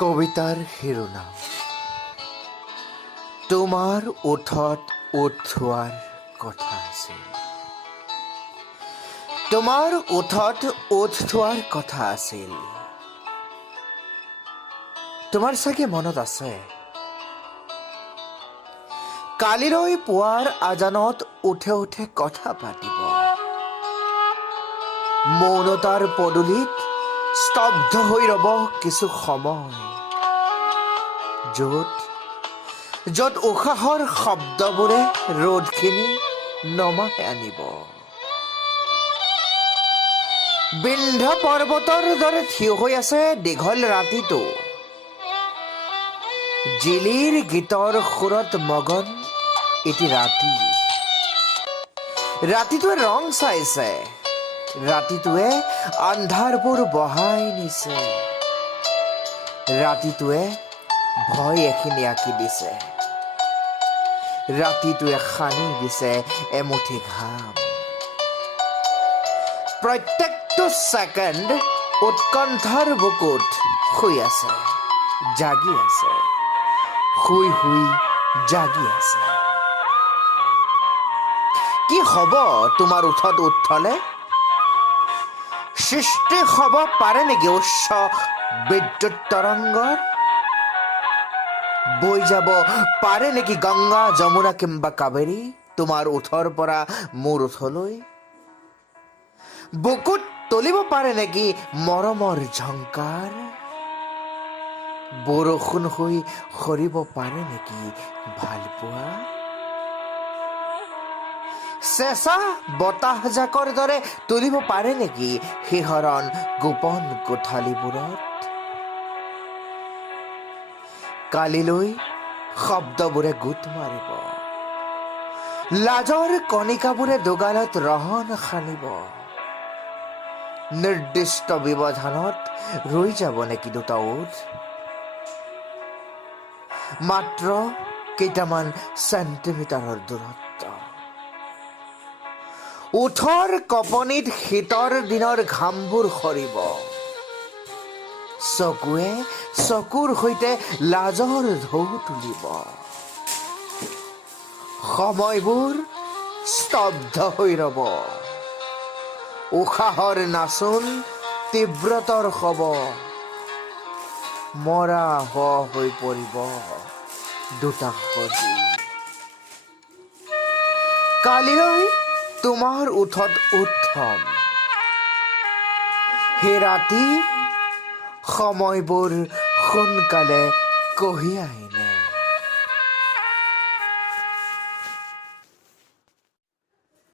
কবিতাৰ শিৰোনাম তোমাৰ ওঠত ওঠ থোৱাৰ কথা আছিল। তোমাৰ ওঠত ওঠ থোৱাৰ কথা আছিল। তোমাৰ চাগে মনত আছে, কালিলৈ পুৱাৰ আজানত উঠে উঠে কথা পাতিব। মৌনতাৰ পদূলিত স্তব্ধ হৈ ৰব কিছু সময়, য'ত উশাহৰ শব্দবোৰে ৰ'দখিনি নমাই আনিব। বিন্ধ্য পৰ্বতৰ দৰে থিয় হৈ আছে দীঘল ৰাতিটো, জিলিৰ গীতৰ সুৰত মগন এটি ৰাতিটোৱে ৰং চাইছে, ৰাতিটোৱে আন্ধাৰবোৰ বহাই নিছে, ৰাতিটোৱে ভয় এখিনি আঁকি দিছে, ৰাতিটোৱে সানি দিছে এমুঠি ঘাম। প্ৰত্যেকটো ছেকেণ্ড উৎকণ্ঠাৰ বুকুত শুই আছে, জাগি আছে, শুই শুই জাগি আছে। কি হব তোমাৰ ওঠত ওঠ থলে? সৃষ্টি হব পাৰে নেকি উচ্চ বিদ্যুৎ তৰংগৰ? বৈ যাব পাৰে নেকি গংগা, যমুনা কিম্বা কাবেৰী তোমাৰ ওঠৰ পৰা মোৰ ওঠলৈ? বুকুত তুলিব পাৰে নেকি মৰমৰ ঝংকাৰ? বৰষুণ হৈ সৰিব পাৰে নেকি ভালপোৱা? চেঁচা বতাহজাকৰ দৰে তুলিব পাৰে নেকি শিহৰণ গোপন কোঠালিবোৰত? কালিলৈ শব্দবোৰে গোট মাৰিব, লাজৰ কণিকাবোৰে দুগালত ৰহণ সানিব। নিৰ্দিষ্ট ব্যৱধানত ৰৈ যাব নেকি দুটা ওঠ? মাত্ৰ কেইটামান চেণ্টিমিটাৰৰ দূৰত্ব। ওঠৰ কঁপনিত শীতৰ দিনৰ ঘামবোৰ সৰিব, চকুৱে চকুৰ সৈতে লাজৰ ঢৌ তুলিব। সময়বোৰ স্তব্ধ হৈ ৰব, উশাহৰ নাচোন তীব্ৰতৰ হব, মৰা হৈ পৰিব দুটা সজী। কালিলৈ তোমাৰ ওঠত ওঠ থম, সেই ৰাতি সময়বোৰ সোনকালে কঢ়িয়াই নে?